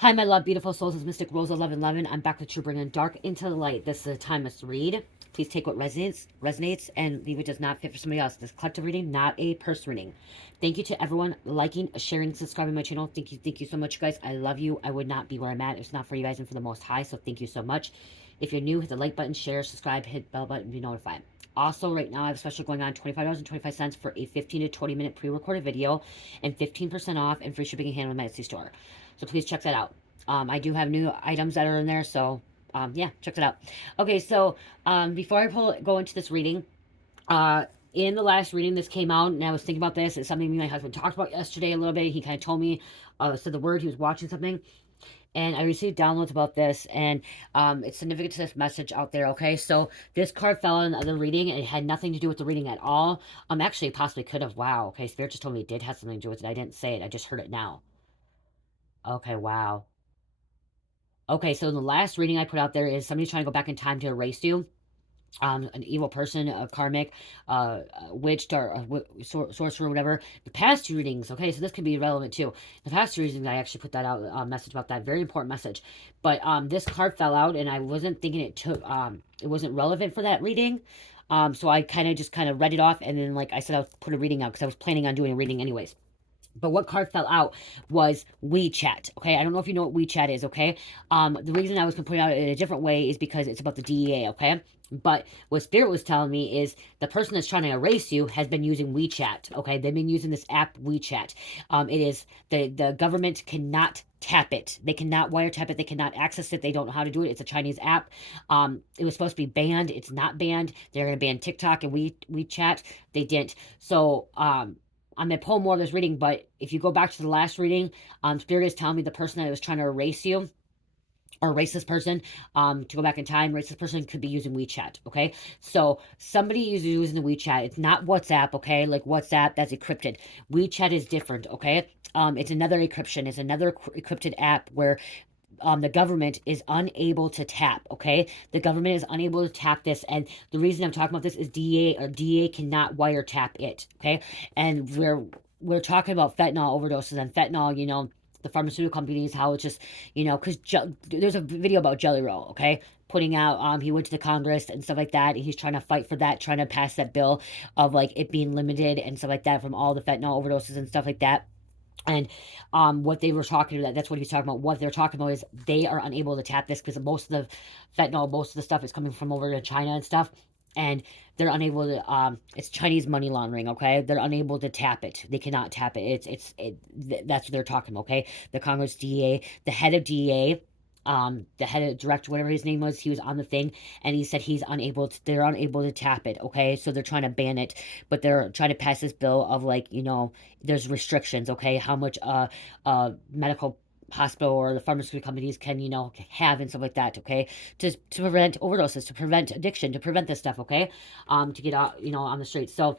Hi, my love, beautiful souls. It's Mystic Rose 1111. I'm back with you, bringing dark into the light. This is a timeless read. Please take what resonates, and leave what does not fit for somebody else. This collective reading, not a person reading. Thank you to everyone liking, sharing, subscribing my channel. Thank you so much, you guys. I love you. I would not be where I'm at if it's not for you guys and for the Most High. So thank you so much. If you're new, hit the like button, share, subscribe, hit bell button, be notified. Also, right now I have a special going on, $25.25 for a 15 to 20 minute pre-recorded video, and 15% off and free shipping and handling in my Etsy store. So please check that out. I do have new items that are in there, so yeah, check it out. Okay, so before I go into this reading, in the last reading, this came out, and I was thinking about this. It's something me and my husband talked about yesterday a little bit. He kind of told me, said the word, he was watching something, and I received downloads about this, and it's significant to this message out there, okay? So this card fell in the reading, and it had nothing to do with the reading at all. Actually, it possibly could have. Wow, okay, Spirit just told me it did have something to do with it. I didn't say it. I just heard it now. Okay, wow. Okay, so the last reading I put out there is somebody trying to go back in time to erase you. An evil person, a karmic, witch, or sorcerer, whatever. The past two readings, okay, so this could be relevant too. The past two readings, I actually put that out, message about that, very important message. But this card fell out, and I wasn't thinking it wasn't relevant for that reading. So I kind of read it off, and then, like I said, I'll put a reading out because I was planning on doing a reading anyways. But what card fell out was WeChat. Okay, I don't know if you know what WeChat is. Okay, the reason I was going to put it out in a different way is because it's about the DEA. Okay, but what Spirit was telling me is the person that's trying to erase you has been using WeChat. Okay, they've been using this app WeChat. It is the government cannot tap it. They cannot wiretap it. They cannot access it. They don't know how to do it. It's a Chinese app. It was supposed to be banned. It's not banned. They're going to ban TikTok and WeChat. They didn't. So I'm going to pull more of this reading, but if you go back to the last reading, Spirit is telling me the person that was trying to erase you, or erase this person, to go back in time, erase this person could be using WeChat, okay? So somebody is using the WeChat. It's not WhatsApp, okay? Like WhatsApp, that's encrypted. WeChat is different, okay? It's another encryption. It's another encrypted app where the government is unable to tap, okay? The government is unable to tap this, and the reason I'm talking about this is DEA cannot wiretap it, okay? And we're talking about fentanyl overdoses, and fentanyl, the pharmaceutical companies, how it's just, because there's a video about Jelly Roll, okay? Putting out, he went to the Congress and stuff like that, and he's trying to fight for that, trying to pass that bill of, like, it being limited and stuff like that from all the fentanyl overdoses and stuff like that. And what they were talking about, that's what he's talking about. What they're talking about is they are unable to tap this because most of the fentanyl, most of the stuff is coming from over to China and stuff. And they're unable to, it's Chinese money laundering, okay? They're unable to tap it. They cannot tap it. That's what they're talking about, okay? The Congress DEA, the head of DEA, the head of director, whatever his name was, he was on the thing, and he said they're unable to tap it, okay? So they're trying to ban it, but they're trying to pass this bill of, like, there's restrictions, okay? How much medical hospital or the pharmaceutical companies can, have and stuff like that, okay? To prevent overdoses, to prevent addiction, to prevent this stuff, okay? To get out, on the streets. So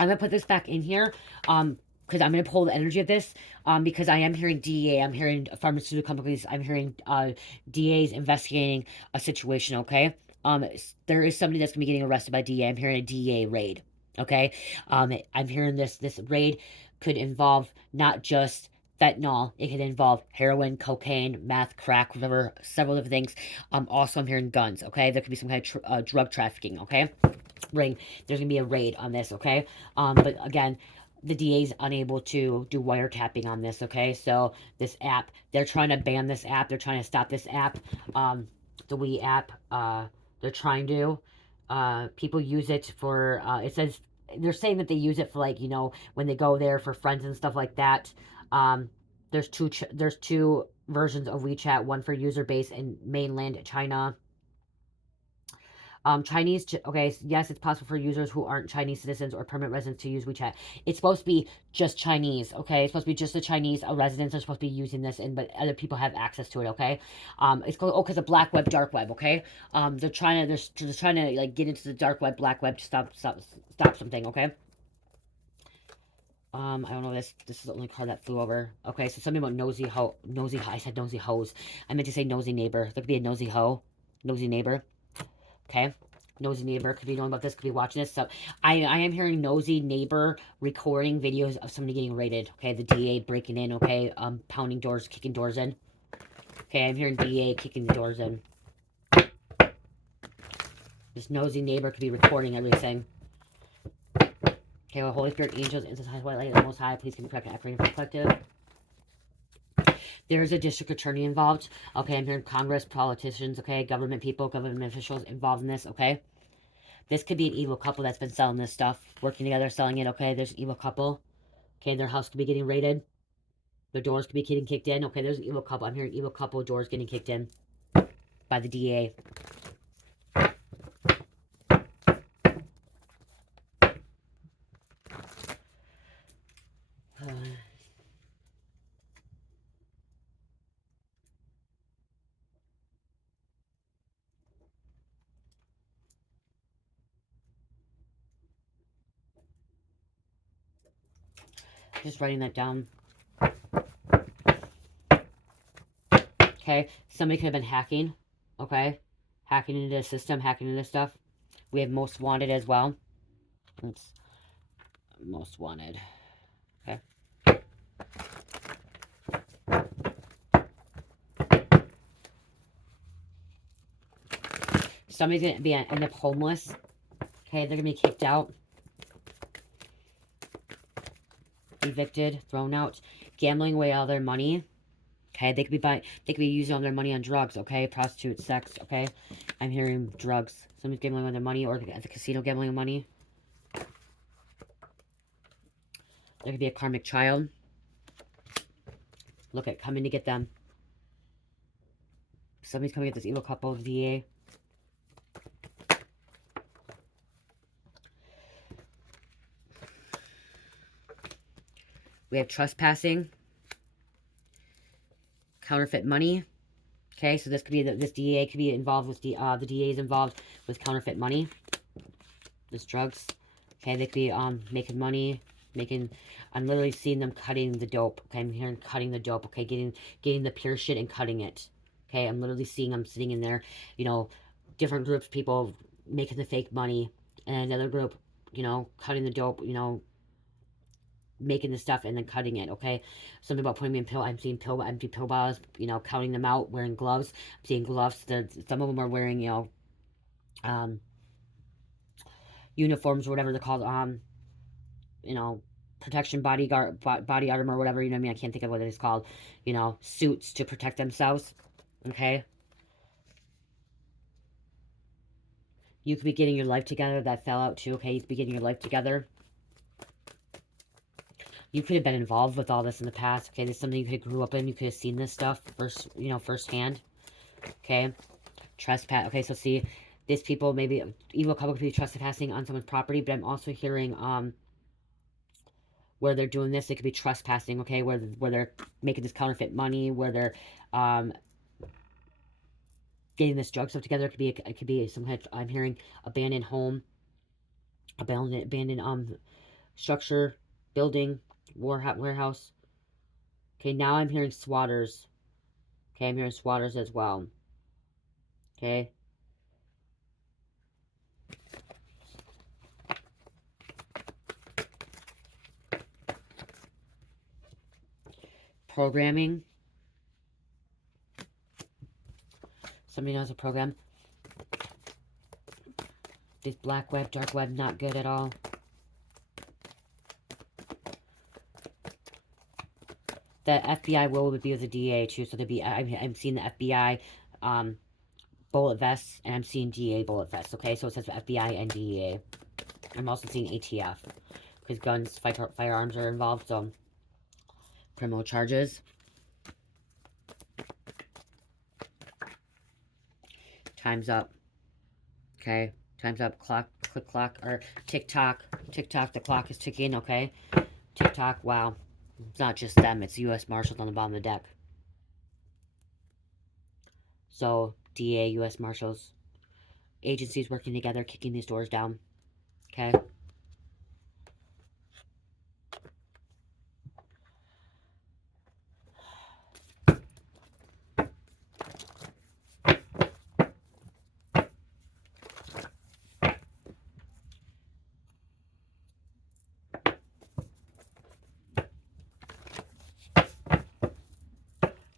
I'm gonna put this back in here. Because I'm going to pull the energy of this, because I am hearing DEA, I'm hearing pharmaceutical companies, I'm hearing DAs investigating a situation, okay? There is somebody that's going to be getting arrested by DEA. I'm hearing a DEA raid, okay? I'm hearing this raid could involve not just fentanyl, it could involve heroin, cocaine, meth, crack, whatever, several different things. Also, I'm hearing guns, okay? There could be some kind of drug trafficking, okay? There's going to be a raid on this, okay? But again, the DA is unable to do wiretapping on this, okay? So this app, they're trying to ban this app. They're trying to stop this app, the We app. They're trying to. People use it for, it says, they're saying that they use it for, like, when they go there for friends and stuff like that. There's two versions of WeChat, one for user base in mainland China. Chinese, okay, yes, it's possible for users who aren't Chinese citizens or permanent residents to use WeChat. It's supposed to be just Chinese, okay? It's supposed to be just the Chinese residents are supposed to be using this, but other people have access to it, okay? It's called, because of black web, dark web, okay? They're trying to, like, get into the dark web, black web to stop something, okay? I don't know, this is the only card that flew over. Okay, so something about I said nosy hose. I meant to say nosy neighbor. There could be a nosy neighbor. Okay, nosy neighbor could be knowing about this, could be watching this. So I am hearing nosy neighbor recording videos of somebody getting raided. Okay, the DA breaking in. Okay, pounding doors, kicking doors in. Okay, I'm hearing DA kicking the doors in. This nosy neighbor could be recording everything. Okay, well, Holy Spirit, angels, incense, high white light, the Most High, please give me correct and collective. There is a district attorney involved. Okay, I'm hearing Congress, politicians, okay, government people, government officials involved in this, okay? This could be an evil couple that's been selling this stuff, working together, selling it, okay? There's an evil couple. Okay, their house could be getting raided. Their doors could be getting kicked in. Okay, there's an evil couple. I'm hearing evil couple, doors getting kicked in by the DA. Just writing that down. Okay, somebody could have been hacking. Okay, hacking into the system, hacking into stuff. We have most wanted as well. It's most wanted. Okay. Somebody's gonna be end up homeless. Okay, they're gonna be kicked out, evicted, thrown out, gambling away all their money. Okay, they could be using all their money on drugs. Okay, prostitutes, sex. Okay, I'm hearing drugs. Somebody's gambling with their money, or at the casino gambling with money. There could be a karmic child. Look at coming to get them. Somebody's coming to get this evil couple, VA. We have trespassing. Counterfeit money. Okay, so this could be this DA could be involved with the DA is involved with counterfeit money. This drugs. Okay, they could be making money, I'm literally seeing them cutting the dope. Okay, I'm hearing cutting the dope. Okay, getting the pure shit and cutting it. Okay, I'm literally seeing them sitting in there, you know, different groups, people making the fake money, and another group, you know, cutting the dope, you know, making the stuff and then cutting it. Okay, something about putting me in pill. I'm seeing empty pill bottles, you know, counting them out, wearing gloves. I'm seeing gloves. Some of them are wearing, you know, uniforms or whatever they're called. You know, protection body armor or whatever. You know what I mean? I can't think of what it is called. You know, suits to protect themselves. Okay. You could be getting your life together. That fell out too. Okay, you could be getting your life together. You could have been involved with all this in the past. Okay, there's something you could have grew up in. You could have seen this stuff firsthand. Okay, trespass. Okay, so see, these people, maybe evil couple could be trespassing on someone's property, but I'm also hearing where they're doing this. It could be trespassing. Okay, where they're making this counterfeit money, where they're getting this drug stuff together. It could be some kind of, I'm hearing abandoned home, abandoned structure, building, warehouse. Okay, now I'm hearing swatters. Okay, I'm hearing swatters as well. Okay. Programming. Somebody knows a program. This black web, dark web, not good at all. The FBI would be with the DA too, so there'd be, I'm seeing the FBI bullet vests, and I'm seeing DA bullet vests. Okay, so it says FBI and DEA. I'm also seeing ATF because guns, firearms are involved. So criminal charges. Time's up. Okay, time's up. Clock, click clock, or tick-tock. Tick-tock, the clock is ticking, okay? Tick-tock, wow. It's not just them, it's U.S. Marshals on the bottom of the deck. So, DA, U.S. Marshals, agencies working together, kicking these doors down. Okay?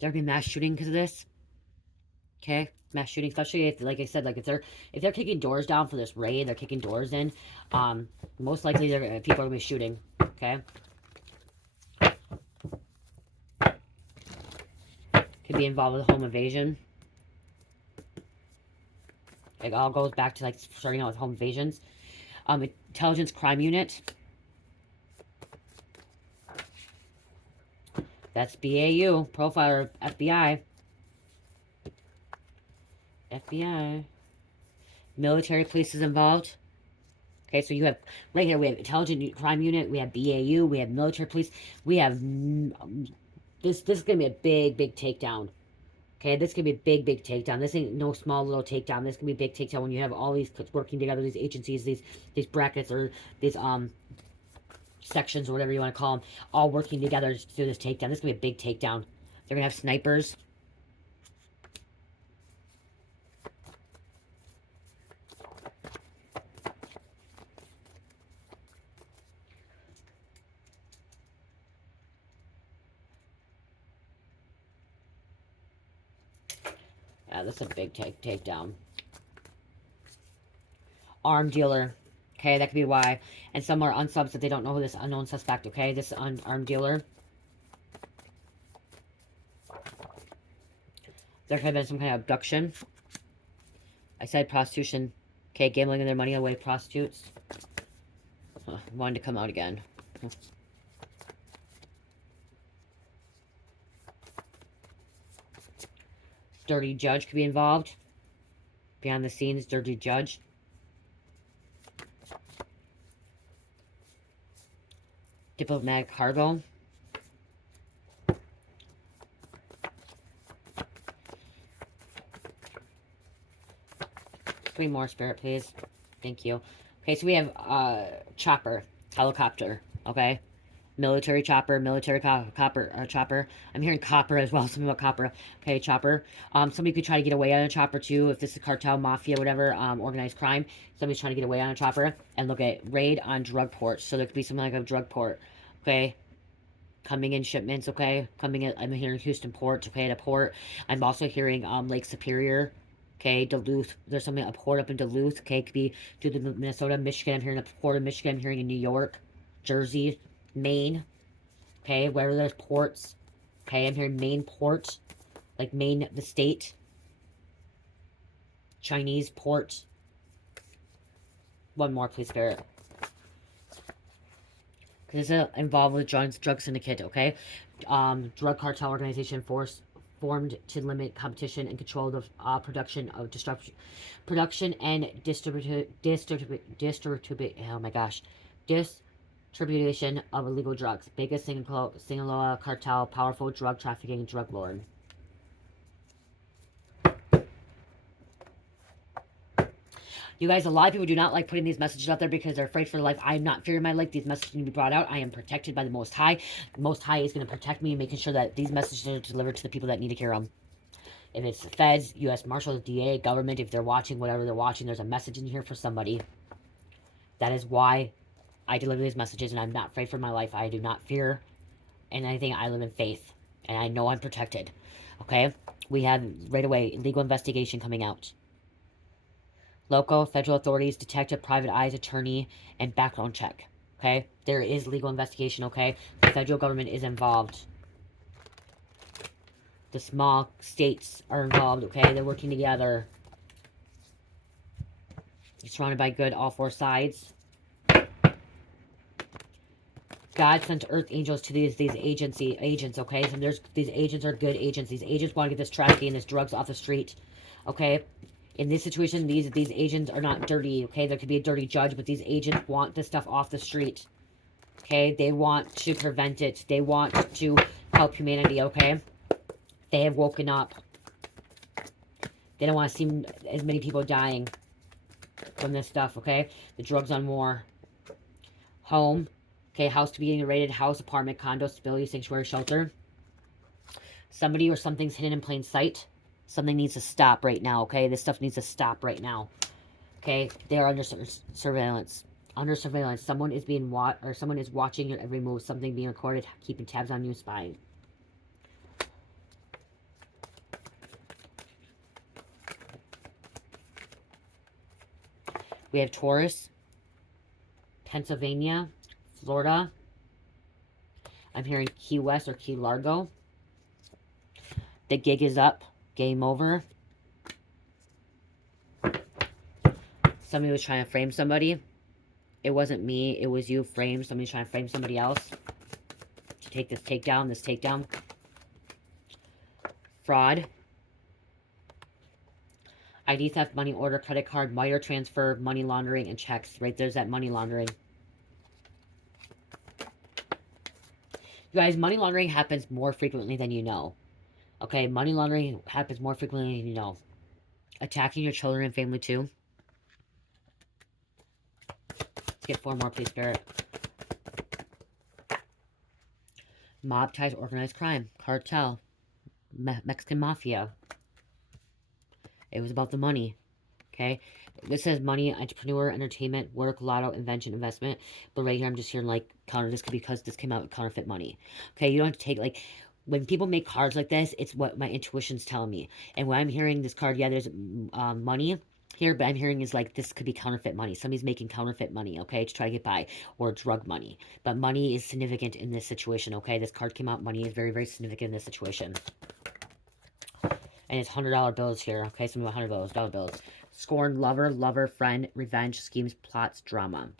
There'll be mass shooting because of this. Okay, mass shooting, especially if, like I said, like if they're kicking doors down for this raid, they're kicking doors in. Most likely people are gonna be shooting. Okay, could be involved with home invasion. It all goes back to like starting out with home invasions. Intelligence crime unit. That's BAU, profiler, FBI. FBI. Military police is involved. Okay, so you have, right here, we have intelligent crime unit, we have BAU, we have military police, we have, this is going to be a big takedown. Okay, this is going to be a big takedown. This ain't no small little takedown. This is going to be a big takedown when you have all these working together, these agencies, these brackets, or these, sections, or whatever you want to call them, all working together to do this takedown. This is going to be a big takedown. They're going to have snipers. Yeah, this is a big takedown. Armed dealer. Okay, that could be why. And some are unsubs that they don't know who this unknown suspect, okay? This armed dealer. There could have been some kind of abduction. I said prostitution. Okay, gambling their money away, prostitutes. Wanted to come out again. Dirty judge could be involved. Behind the scenes, dirty judge. Diplomatic cargo. Three more, Spirit, please. Thank you. Okay, so we have chopper, helicopter, okay? Military chopper, military chopper. I'm hearing copper as well, something about copper. Okay, chopper. Somebody could try to get away on a chopper too, if this is cartel, mafia, whatever, organized crime. Somebody's trying to get away on a chopper. And look at raid on drug ports. So there could be something like a drug port, okay? Coming in shipments, okay? Coming in, I'm hearing Houston ports, okay, at a port. I'm also hearing Lake Superior, okay, Duluth. There's something, a port up in Duluth, okay? It could be to the Minnesota, Michigan. I'm hearing a port in Michigan. I'm hearing in New York, Jersey, Maine, okay, wherever there's ports, okay, I'm hearing Maine port, like Maine, the state, Chinese port. One more, please, Spirit. Because it's involved with drug syndicate, okay? Drug cartel organization formed to limit competition and control the production of production and distribution of illegal drugs. Biggest single cartel, powerful drug trafficking drug lord. You guys, a lot of people do not like putting these messages out there because they're afraid for their life. I am not fearing my life. These messages need to be brought out. I am protected by the Most High. The Most High is going to protect me, making sure that these messages are delivered to the people that need to hear them. If it's the feds, U.S. Marshals, DA, government, if they're watching, whatever they're watching, there's a message in here for somebody. That is why I deliver these messages, and I'm not afraid for my life. I do not fear anything. I live in faith, and I know I'm protected. Okay? We have, right away, legal investigation coming out. Local, federal authorities, detective, private eyes, attorney, and background check. Okay? There is legal investigation, okay? The federal government is involved. The small states are involved, okay? They're working together. You're surrounded by good, all four sides. God sent earth angels to these agents, okay? So these agents are good agents. These agents want to get this trafficking, this drugs off the street, okay? In this situation, these agents are not dirty, okay? There could be a dirty judge, but these agents want this stuff off the street, okay? They want to prevent it. They want to help humanity, okay? They have woken up. They don't want to see as many people dying from this stuff, okay? The drugs on war. Home, okay? House to be getting raided. House, apartment, condo, stability, sanctuary, shelter. Somebody or something's hidden in plain sight. Something needs to stop right now, okay? This stuff needs to stop right now. Okay? They are under surveillance. Under surveillance. Someone is being someone is watching your every move. Something being recorded, keeping tabs on you, spying. We have Taurus, Pennsylvania, Florida. I'm hearing Key West or Key Largo. The gig is up. Game over. Somebody was trying to frame somebody. It wasn't me. It was you framed. Somebody's trying to frame somebody else to take this takedown. This takedown. Fraud. ID theft, money order, credit card, wire transfer, money laundering, and checks. Right there's that money laundering. You guys, money laundering happens more frequently than you know. Okay, money laundering happens more frequently than you know. Attacking your children and family too. Let's get 4 more, please, Spirit. Mob ties, organized crime, cartel, Mexican mafia. It was about the money. Okay, this says money, entrepreneur, entertainment, work, lotto, invention, investment. But right here, I'm just hearing like counter. This could be because this came out with counterfeit money. Okay, you don't have to take like when people make cards like this. It's what my intuition's telling me. And when I'm hearing this card, yeah, there's money here, but I'm hearing is like this could be counterfeit money. Somebody's making counterfeit money, okay, to try to get by, or drug money. But money is significant in this situation. Okay, this card came out. Money is very, very significant in this situation. And it's $100 bills here. Okay, some of $100 dollar bills. Scorn, lover, friend, revenge, schemes, plots, drama.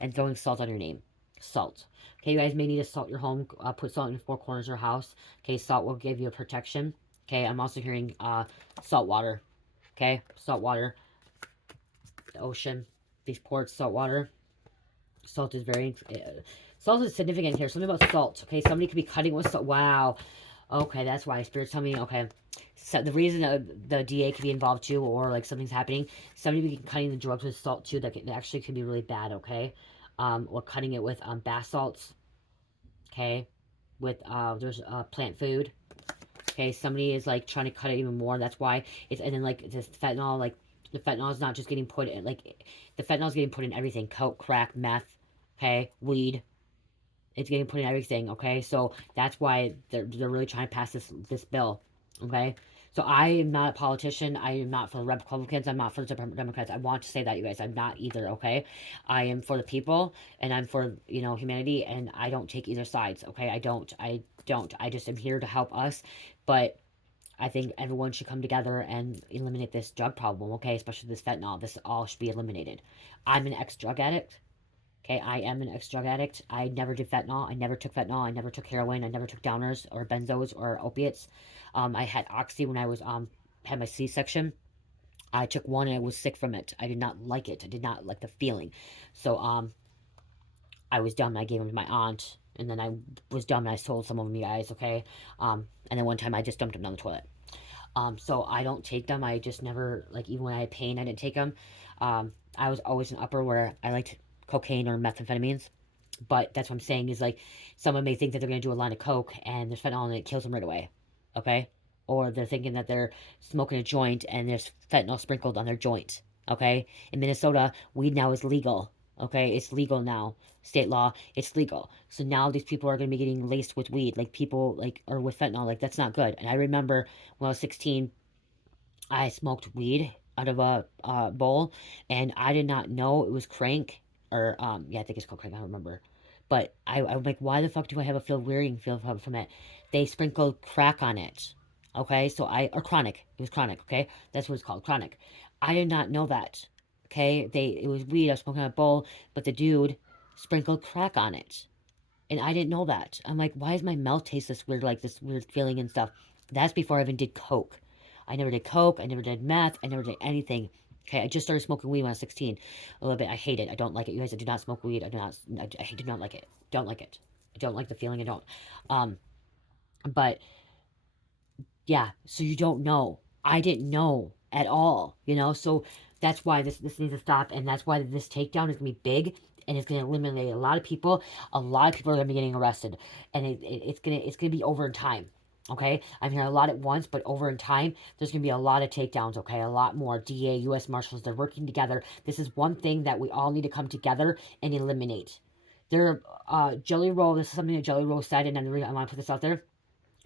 And throwing salt on your name. Salt. Okay, you guys may need to salt your home. Put salt in the 4 corners of your house. Okay, salt will give you a protection. Okay, I'm also hearing salt water. Okay, salt water. The ocean. These ports, salt water. Salt is very... salt is significant here. Something about salt. Okay, somebody could be cutting with salt. Wow. Okay, that's why. Spirit's telling me, okay. So the reason the DA could be involved too, or like something's happening, somebody be cutting the drugs with salt too, that actually could be really bad, okay? Or cutting it with bath salts, okay? With, there's plant food, okay? Somebody is like trying to cut it even more, that's why it's, and then like this fentanyl, like the fentanyl is not just getting put in, like the fentanyl is getting put in everything, coke, crack, meth, okay? Weed. It's getting put in everything, okay? So that's why they're really trying to pass this bill, okay? So I am not a politician. I am not for the Republicans. I'm not for the Democrats. I want to say that, you guys. I'm not either, okay? I am for the people, and I'm for, you know, humanity, and I don't take either sides, okay? I don't. I just am here to help us, but I think everyone should come together and eliminate this drug problem, okay? Especially this fentanyl. This all should be eliminated. I'm an ex-drug addict. Okay, I am an ex-drug addict. I never did fentanyl. I never took fentanyl. I never took heroin. I never took downers or benzos or opiates. I had oxy when I was had my C-section. I took one and I was sick from it. I did not like it. I did not like the feeling. So I was dumb. I gave them to my aunt, and then I was dumb and I sold some of them, you guys. Okay, and then one time I just dumped them down the toilet. So I don't take them. I just never, like, even when I had pain, I didn't take them. I was always an upper where I liked cocaine or methamphetamines. But that's what I'm saying is, like, someone may think that they're going to do a line of coke and there's fentanyl and it kills them right away. Okay? Or they're thinking that they're smoking a joint and there's fentanyl sprinkled on their joint. Okay? In Minnesota, weed now is legal. Okay? It's legal now. State law, it's legal. So now these people are going to be getting laced with weed. Like, people, like, or with fentanyl. Like, that's not good. And I remember when I was 16, I smoked weed out of a bowl, and I did not know it was crank, or yeah, I think it's called crank. I don't remember, but I'm like, why the fuck do I have a feel from it? They sprinkled crack on it. Okay, so or chronic. It was chronic. Okay, that's what it's called, chronic. I did not know that. Okay, it was weed. I was smoking out of a bowl, but the dude sprinkled crack on it. And I didn't know that. I'm like, why does my mouth taste this weird, like this weird feeling and stuff? That's before I even did coke. I never did coke. I never did meth. I never did anything. Okay, I just started smoking weed when I was 16. A little bit. I hate it. I don't like it. You guys, I do not smoke weed. I do not like it. Don't like it. I don't like the feeling. I don't. But yeah, so you don't know. I didn't know at all, you know? So that's why this needs to stop, and that's why this takedown is going to be big, and it's going to eliminate a lot of people. A lot of people are going to be getting arrested, and it's going to be over in time. Okay, I'm hearing a lot at once, but over in time, there's going to be a lot of takedowns, okay? A lot more. DA, U.S. Marshals, they're working together. This is one thing that we all need to come together and eliminate. Jelly Roll, this is something that Jelly Roll said, and I want to put this out there.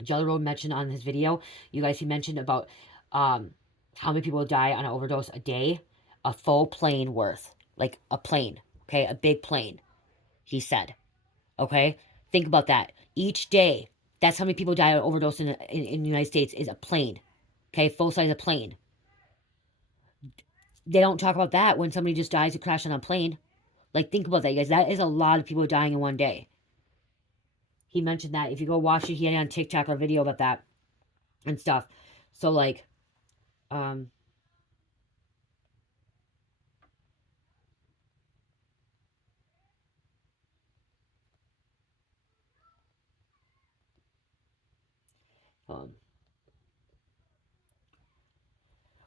Jelly Roll mentioned on his video, you guys, he mentioned about how many people die on an overdose a day. A full plane worth. Like a plane. Okay? A big plane. He said. Okay? Think about that. Each day, that's how many people die of overdose in the United States is a plane. Okay? Full size of plane. They don't talk about that when somebody just dies to crash on a plane. Like, think about that, you guys. That is a lot of people dying in one day. He mentioned that. If you go watch it, he had it on TikTok or a video about that and stuff. So, like, um, um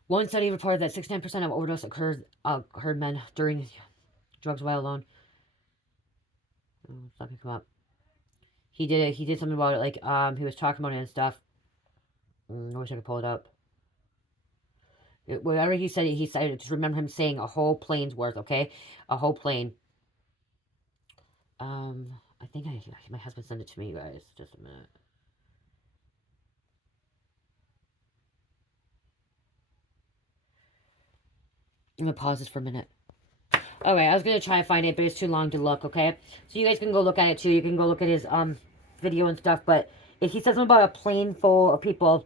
one study reported that 69% of overdose occurred men during drugs while alone. It's not gonna come up. He did something about it, like, he was talking about it and stuff. I wish I could pull it up. Whatever he said, just remember him saying a whole plane's worth, okay? A whole plane. I think my husband sent it to me, you guys. Just a minute. I'm gonna pause this for a minute. Okay, I was gonna try and find it, but it's too long to look, okay? So you guys can go look at it too. You can go look at his video and stuff, but if he says something about a plane full of people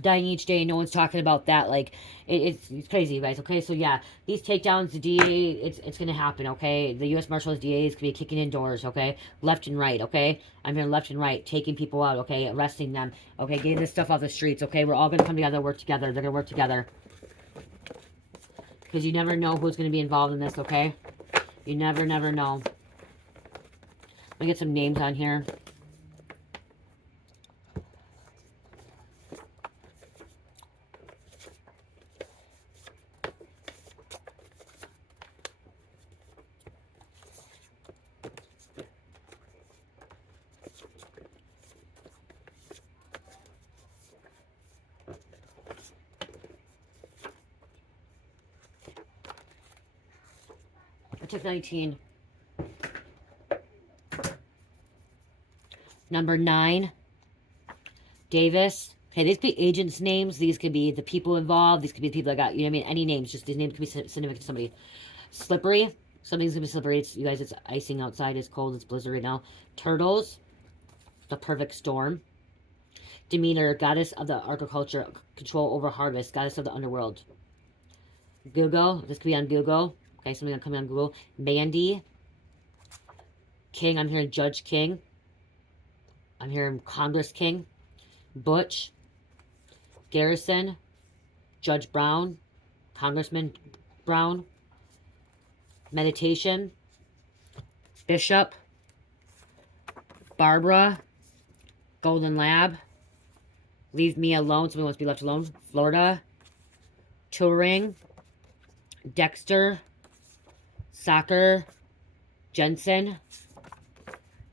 dying each day, no one's talking about that. Like, it's crazy, you guys, okay? So yeah, these takedowns, the DA, it's gonna happen, okay? The U.S. Marshals, DAs could be kicking in doors, okay? Left and right, okay? I'm here left and right, taking people out, okay? Arresting them, okay? Getting this stuff off the streets, okay? We're all gonna come together, work together. They're gonna work together. Because you never know who's gonna be involved in this, okay? You never know. Let me get some names on here. I took 19. Number 9, Davis. Okay, these could be agents' names. These could be the people involved. These could be the people that got, you know what I mean? Any names. Just these names could be significant to somebody. Slippery. Something's going to be slippery. It's, you guys, it's icing outside. It's cold. It's blizzard right now. Turtles. The perfect storm. Demeanor. Goddess of the agriculture. Control over harvest. Goddess of the underworld. Google. This could be on Google. Okay, something that coming on Google. Mandy. King. I'm hearing Judge King. I'm hearing Congress King. Butch. Garrison. Judge Brown. Congressman Brown. Meditation. Bishop. Barbara. Golden Lab. Leave me alone. Somebody wants to be left alone. Florida. Touring. Dexter. Soccer. Jensen.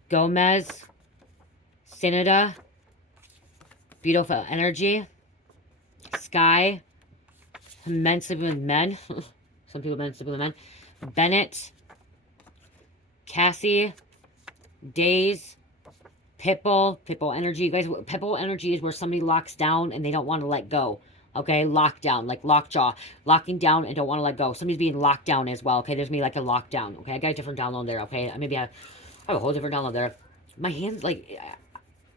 Gomez. Sinada. Beautiful Energy. Sky. Men sleeping with men. Some people men sleeping with men. Bennett. Cassie. Days. Pitbull. Pitbull Energy. You guys, Pitbull Energy is where somebody locks down and they don't want to let go. Okay, lockdown, like lockjaw, locking down and don't want to let go. Somebody's being locked down as well. Okay, there's me like a lockdown. Okay, I got a different download there. Okay, maybe I have a whole different download there. My hands, like,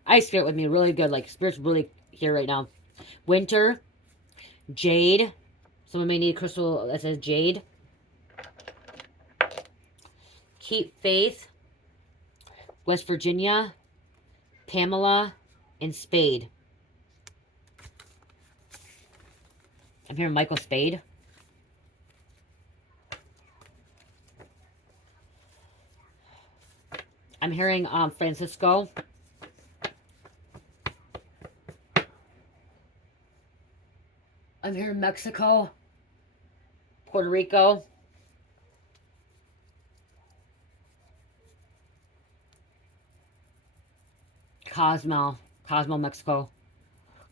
I spirit with me really good. Like, spirit's really here right now. Winter, Jade. Someone may need a crystal that says Jade. Keep Faith, West Virginia, Pamela, and Spade. I'm hearing Michael Spade. I'm hearing Francisco. I'm hearing Mexico, Puerto Rico. Cosmo, Mexico.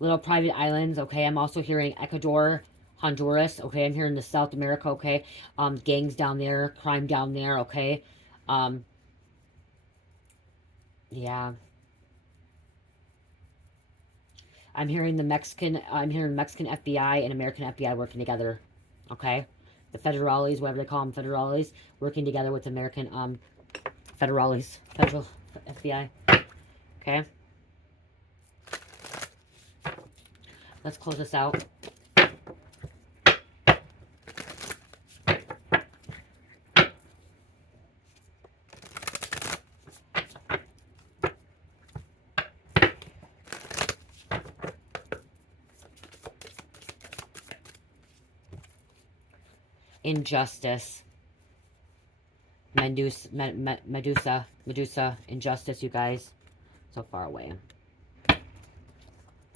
Little private islands, okay. I'm also hearing Ecuador, Honduras, okay. I'm hearing the South America, okay. Gangs down there, crime down there, okay. Yeah. I'm hearing Mexican FBI and American FBI working together, okay. the federales, whatever they call them, federales, working together with American federales, federal FBI. Okay, let's close this out. Injustice. Medusa, injustice, you guys. So far away. If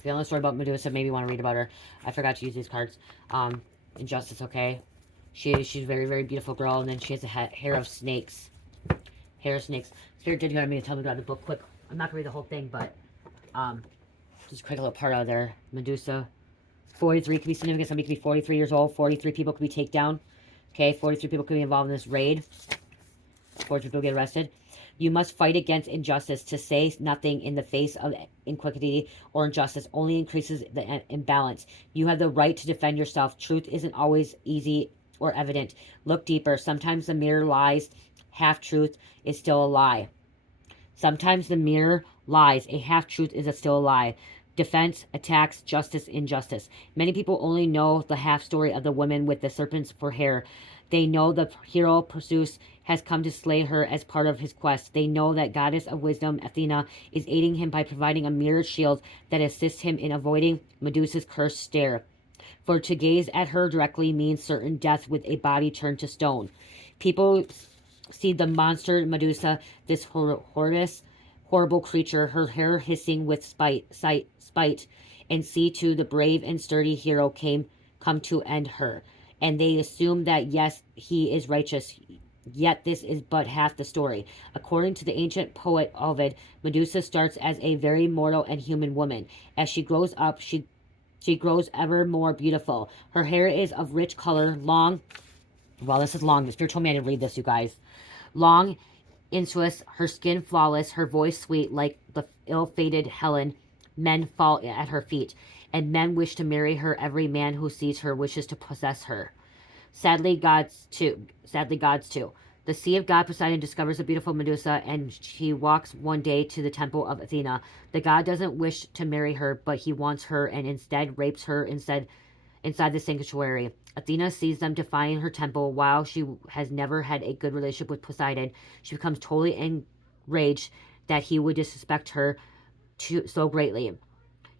you don't know the story about Medusa, maybe you want to read about her. I forgot to use these cards. Injustice, okay? She's a very, very beautiful girl, and then she has a hair of snakes. Hair of snakes. Spirit did want me to tell me about the book quick. I'm not going to read the whole thing, but just quick a little part out of there. Medusa. 43 could be significant. Somebody could be 43 years old. 43 people could be taken down. Okay, 43 people could be involved in this raid. 43 people get arrested. You must fight against injustice. To say nothing in the face of iniquity or injustice only increases the imbalance. You have the right to defend yourself. Truth isn't always easy or evident. Look deeper. Sometimes the mere lies, half-truth is still a lie. Sometimes the mere lies, a half-truth is still a lie. Defense, attacks, justice, injustice. Many people only know the half story of the woman with the serpents for hair. They know the hero Perseus has come to slay her as part of his quest. They know that goddess of wisdom Athena is aiding him by providing a mirrored shield that assists him in avoiding Medusa's cursed stare. For to gaze at her directly means certain death with a body turned to stone. People see the monster Medusa, this horrible creature, her hair hissing with spite, and see to the brave and sturdy hero come to end her. And they assume that yes, he is righteous. Yet this is but half the story. According to the ancient poet Ovid, Medusa starts as a very mortal and human woman. As she grows up, she grows ever more beautiful. Her hair is of rich color, long. Well, this is long. The Spirit told me I didn't read this, you guys. Long, insuous, her skin flawless, her voice sweet like the ill-fated Helen. Men fall at her feet, and men wish to marry her. Every man who sees her wishes to possess her. Sadly, gods too. The sea of God Poseidon discovers a beautiful Medusa, and she walks one day to the temple of Athena. The god doesn't wish to marry her, but he wants her, and instead rapes her inside the sanctuary. Athena sees them defying her temple. While she has never had a good relationship with Poseidon, she becomes totally enraged that he would disrespect her so greatly.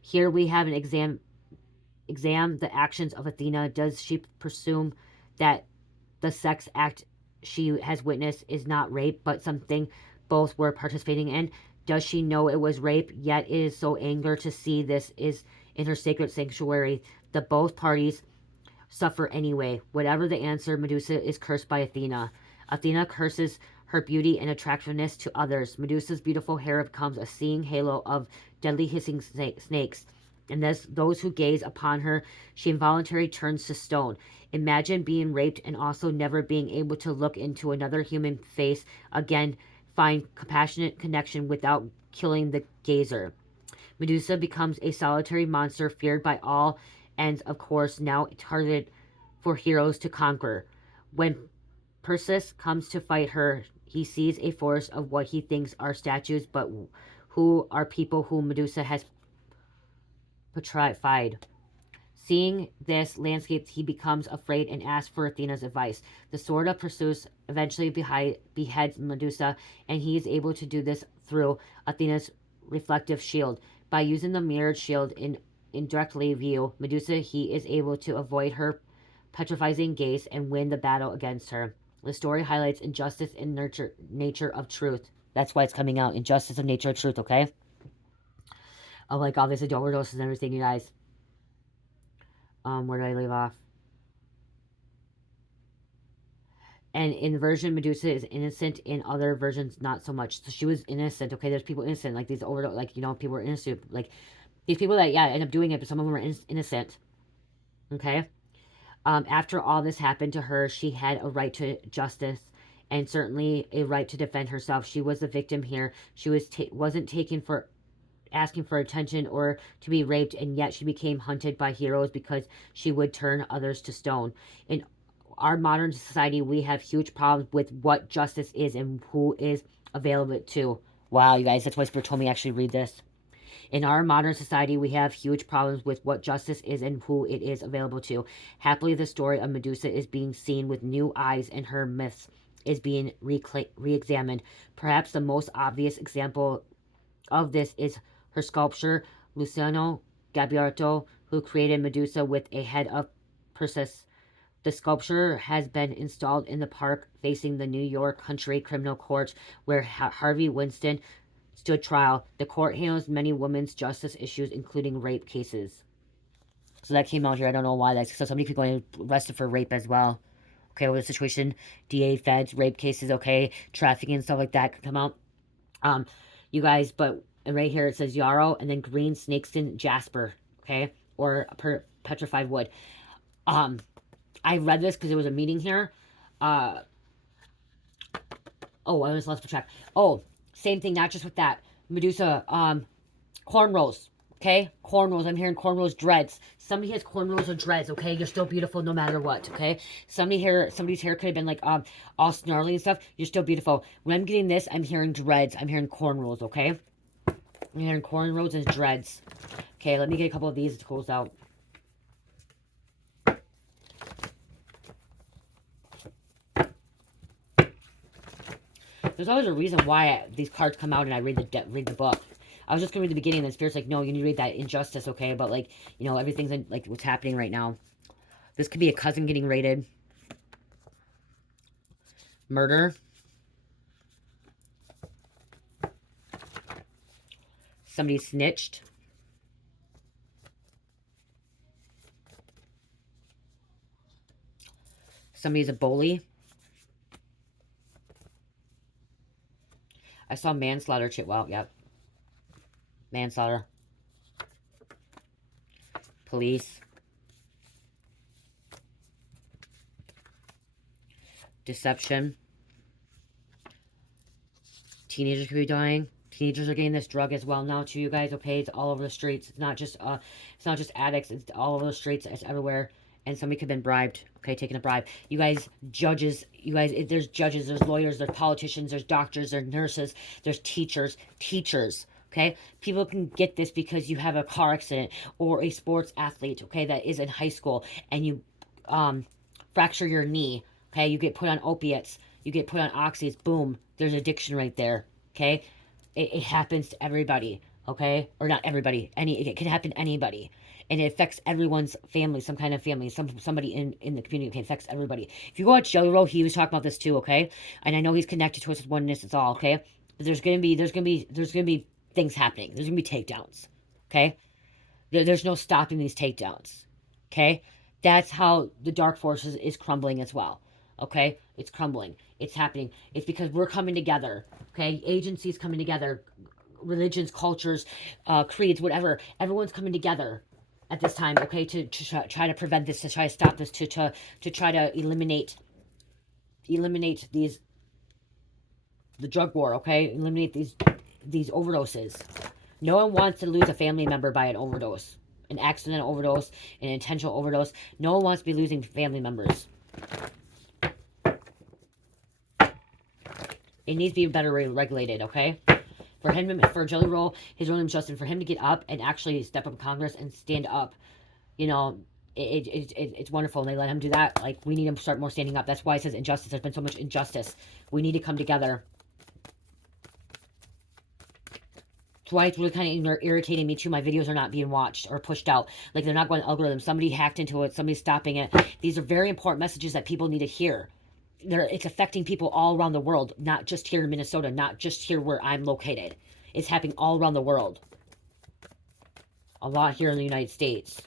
Here we have an exam the actions of Athena. Does she presume that the sex act she has witnessed is not rape, but something both were participating in? Does she know it was rape, yet it is so anger to see this is in her sacred sanctuary that both parties suffer anyway? Whatever the answer, Medusa is cursed by Athena. Athena curses her beauty and attractiveness to others. Medusa's beautiful hair becomes a seeing halo of deadly hissing snakes. And those who gaze upon her, she involuntarily turns to stone. Imagine being raped and also never being able to look into another human face again. Find compassionate connection without killing the gazer. Medusa becomes a solitary monster feared by all, and of course now targeted for heroes to conquer. When Perseus comes to fight her, he sees a forest of what he thinks are statues, but who are people whom Medusa has petrified. Seeing this landscape, he becomes afraid and asks for Athena's advice. The sword of Perseus eventually beheads Medusa, and he is able to do this through Athena's reflective shield. By using the mirrored shield in directly view Medusa, he is able to avoid her petrifying gaze and win the battle against her. The story highlights injustice and nature of truth. That's why it's coming out. Injustice of nature of truth, okay? Of like obviously overdoses and everything, you guys. Where did I leave off? And in version Medusa is innocent, in other versions not so much. So she was innocent, okay? There's people innocent, like these overdose, like, you know, people were innocent, like these people that, yeah, end up doing it, but some of them were innocent, okay? After all this happened to her, she had a right to justice and certainly a right to defend herself. She was the victim here. She wasn't taken for asking for attention or to be raped, and yet she became hunted by heroes because she would turn others to stone. In our modern society, we have huge problems with what justice is and who is available to. Wow, you guys, that's why Spirit told me actually read this. In our modern society, we have huge problems with what justice is and who it is available to. Happily, the story of Medusa is being seen with new eyes, and her myths is being re-examined. Perhaps the most obvious example of this is her sculpture, Luciano Gabbiarto, who created Medusa with a head of Perseus. The sculpture has been installed in the park facing the New York Country Criminal Court, where Harvey Weinstein stood trial. The court handles many women's justice issues, including rape cases. So that came out here. I don't know why. That's so many people getting arrested for rape as well. Okay, with the situation, DA, feds, rape cases, okay, trafficking and stuff like that could come out. You guys, but right here it says yarrow and then green snakeskin jasper, okay, or petrified wood. I read this because there was a meeting here. Oh, I was lost track. Oh, same thing, not just with that. Medusa, cornrows. Okay, cornrows. I'm hearing cornrows, dreads. Somebody has cornrows or dreads. Okay, you're still beautiful no matter what. Okay, somebody's hair could have been like all snarly and stuff. You're still beautiful. When I'm getting this, I'm hearing dreads. I'm hearing cornrows. Okay, I'm hearing cornrows and dreads. Okay, let me get a couple of these to close out. There's always a reason why these cards come out and I read the book. I was just going to read the beginning, and then Spirit's like, no, you need to read that injustice, okay? About, like, you know, everything's in, like, what's happening right now. This could be a cousin getting raided. Murder. Somebody snitched. Somebody's a bully. I saw manslaughter. Well, yep. Manslaughter. Police. Deception. Teenagers could be dying. Teenagers are getting this drug as well now too, you guys. Okay, it's all over the streets. It's not just addicts. It's all over the streets. It's everywhere. And somebody could have been bribed. Okay, taking a bribe. You guys, judges. You guys, there's judges. There's lawyers. There's politicians. There's doctors. There's nurses. There's teachers. Teachers. Okay, people can get this because you have a car accident or a sports athlete. Okay, that is in high school, and you fracture your knee. Okay, you get put on opiates. You get put on oxys. Boom. There's addiction right there. Okay, it happens to everybody. Okay, or not everybody. It can happen to anybody, and it affects everyone's family. Some kind of family. Somebody in the community. Okay, it affects everybody. If you go watch Jelly Roll, he was talking about this too. Okay, and I know he's connected to us with oneness. It's all okay. But there's gonna be things happening. There's gonna be takedowns. Okay, there's no stopping these takedowns. Okay, that's how the dark forces is crumbling as well. Okay, it's crumbling. It's happening. It's because we're coming together. Okay, agencies coming together, religions, cultures, creeds, whatever. Everyone's coming together at this time. Okay, to try to prevent this, to try to stop this, to try to eliminate the drug war. Okay, eliminate these overdoses. No one wants to lose a family member by an overdose, an accidental overdose, an intentional overdose. No one wants to be losing family members. It needs to be better regulated, okay? For Jelly Roll, his real name's Justin, for him to get up and actually step up in Congress and stand up, you know, it's wonderful. And they let him do that. Like, we need him to start more standing up. That's why it says injustice. There's been so much injustice. We need to come together. That's why it's really kind of irritating me too. My videos are not being watched or pushed out. Like, they're not going to algorithm. Somebody hacked into it. Somebody's stopping it. These are very important messages that people need to hear. It's affecting people all around the world, not just here in Minnesota, not just here where I'm located. It's happening all around the world. A lot here in the United States.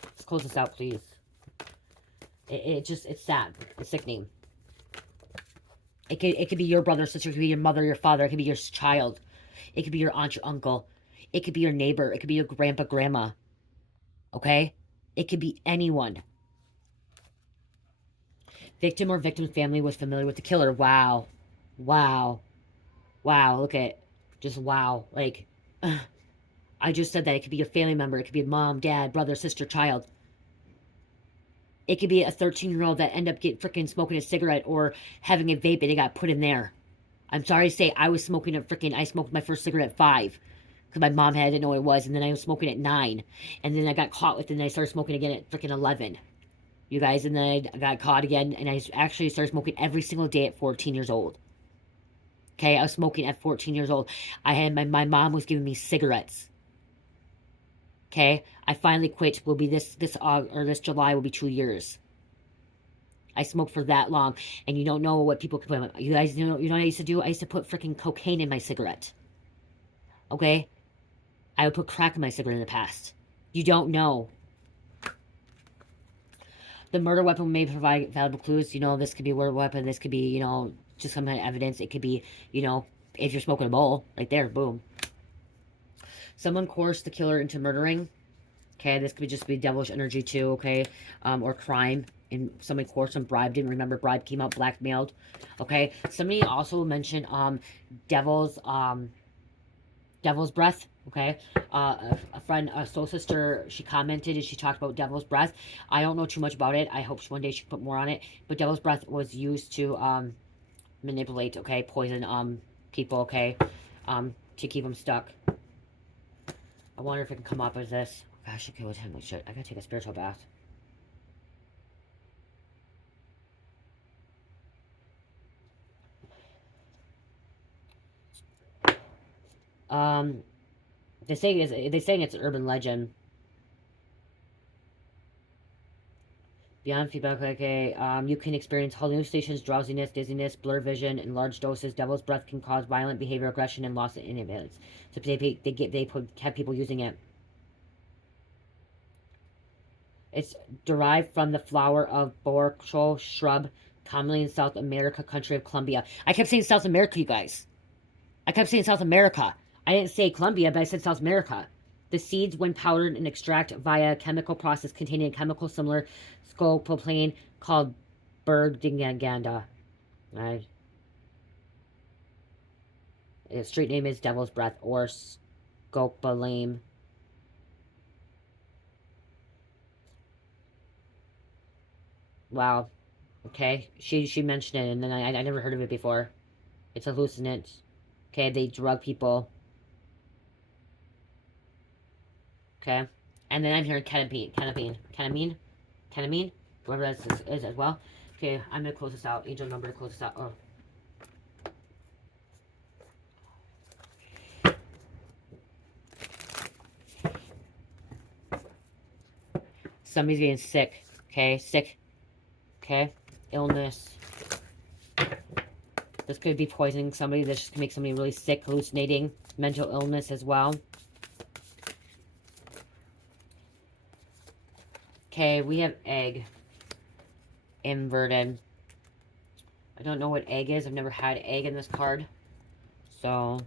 Let's close this out, please. It's sad. It's sickening. It could be your brother, sister, it could be your mother, your father, it could be your child. It could be your aunt, your uncle. It could be your neighbor. It could be your grandpa, grandma. Okay? It could be anyone. Victim or victim's family was familiar with the killer. Wow. Wow. Wow. Look at, just wow. Like, I just said that. It could be your family member. It could be mom, dad, brother, sister, child. It could be a 13-year-old that end up freaking smoking a cigarette or having a vape and it got put in there. I'm sorry to say, I smoked my first cigarette at 5 because my mom had to know what it was, and then I was smoking at 9, and then I got caught with it, and I started smoking again at freaking 11. You guys, and then I got caught again, and I actually started smoking every single day at 14 years old. Okay, I was smoking at 14 years old. I had my mom was giving me cigarettes. Okay, I finally quit. Will be this July will be 2 years. I smoked for that long, and you don't know what people can put. You guys, you know what I used to do? I used to put freaking cocaine in my cigarette. Okay, I would put crack in my cigarette in the past. You don't know. The murder weapon may provide valuable clues. You know, this could be a murder weapon. This could be, you know, just some kind of evidence. It could be, you know, if you're smoking a bowl, right there, boom. Someone coerced the killer into murdering. Okay, this could just be devilish energy too, okay? Or crime. And somebody coerced them, bribed him. Remember, bribe came out, blackmailed. Okay, somebody also mentioned devil's breath. Okay, a friend, a soul sister, she commented and she talked about devil's breath. I don't know too much about it. I hope one day she can put more on it. But devil's breath was used to manipulate, okay, poison people, okay, to keep them stuck. I wonder if it can come up as this. Gosh, okay, what time? Shit, I gotta take a spiritual bath. They're saying it's an urban legend. Beyond feedback, okay, you can experience hallucinations, drowsiness, dizziness, blurred vision in large doses. Devil's breath can cause violent behavior, aggression, and loss of independence. So they have people using it. It's derived from the flower of boraxol shrub, commonly in South America, country of Colombia. I kept saying South America, you guys. I kept saying South America. I didn't say Colombia, but I said South America. The seeds, when powdered and extracted via a chemical process containing a chemical similar scopolamine called berginganda. Right. Its street name is Devil's Breath or scopolamine. Wow. Okay. She mentioned it, and then I never heard of it before. It's hallucinant. Okay, they drug people. Okay. And then I'm hearing ketamine, whatever that is as well. Okay, I'm going to close this out. Angel number to close this out. Oh. Somebody's getting sick. Okay, sick. Okay, illness. This could be poisoning somebody. This could make somebody really sick, hallucinating, mental illness as well. Okay, we have egg. Inverted. I don't know what egg is. I've never had egg in this card. So,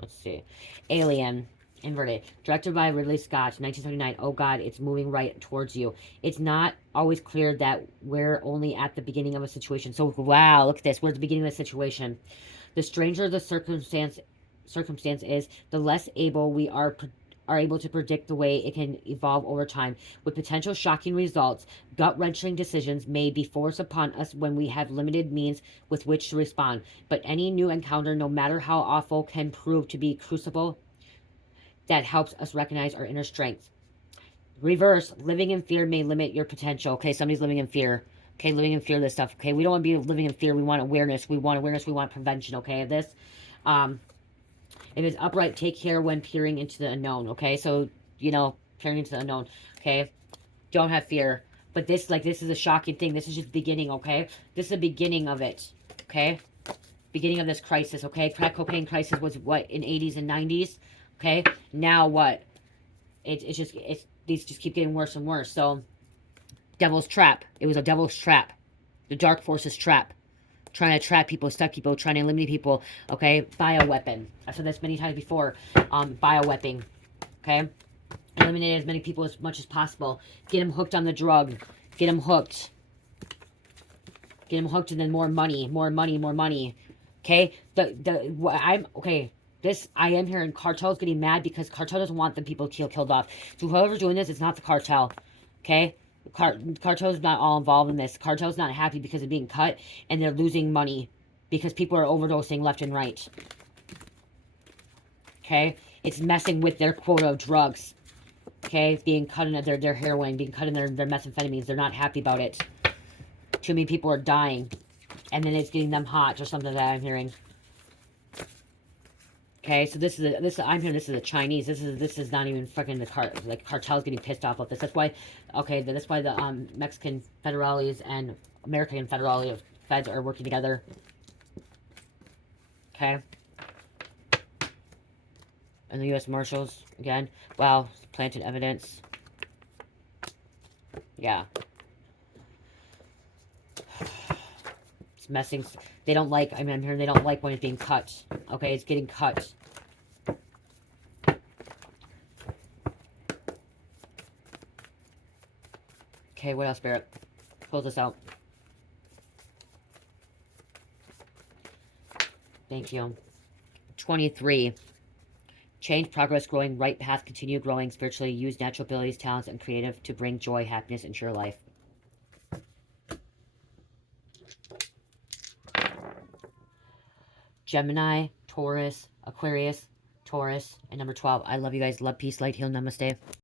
let's see. Alien. Inverted. Directed by Ridley Scott, 1979. Oh God, it's moving right towards you. It's not always clear that we're only at the beginning of a situation. So, wow, look at this. We're at the beginning of a situation. The stranger the circumstance is, the less able we are able to predict the way it can evolve over time, with potential shocking results. Gut-wrenching decisions may be forced upon us when we have limited means with which to respond. But any new encounter, no matter how awful, can prove to be crucible that helps us recognize our inner strength. Reverse, living in fear may limit your potential. Okay, somebody's living in fear. Okay, living in fear of this stuff. Okay, we don't want to be living in fear. We want awareness. We want awareness. We want prevention. Okay, of this. If it's upright, take care when peering into the unknown. Okay, so, you know, peering into the unknown. Okay, don't have fear. But this is a shocking thing. This is just the beginning. Okay, this is the beginning of it. Okay, beginning of this crisis. Okay, crack cocaine crisis was what, in 80s and 90s. Okay, now what? These just keep getting worse and worse. So, devil's trap. It was a devil's trap. The dark forces trap. Trying to trap people, stuck people, trying to eliminate people. Okay, bioweapon. I've said this many times before. Bioweapon. Okay, eliminate as many people as much as possible. Get them hooked on the drug. Get them hooked. Get them hooked, and then more money, more money, more money. Okay, I am hearing cartel's getting mad because cartel doesn't want the people killed off. So whoever's doing this, it's not the cartel. Okay? Cartel's not all involved in this. Cartel's not happy because of being cut, and they're losing money because people are overdosing left and right. Okay? It's messing with their quota of drugs. Okay? Being cut in their heroin, being cut in their methamphetamines. They're not happy about it. Too many people are dying. And then it's getting them hot or something that I'm hearing. Okay, so I'm hearing this is a Chinese. This is not even fucking the cartel's getting pissed off about this. That's why, okay, that's why the Mexican federales and American federal feds are working together. Okay. And the U.S. Marshals again. Wow, planted evidence. Yeah. It's messing. They don't like. I mean, I'm hearing they don't like when it's being cut. Okay, it's getting cut. Okay, what else, Spirit? Close this out. Thank you. 23. Change, progress, growing, right path, continue growing spiritually, use natural abilities, talents, and creative to bring joy, happiness into your life. Gemini, Taurus, Aquarius, Taurus, and number 12. I love you guys. Love, peace, light, heal, namaste.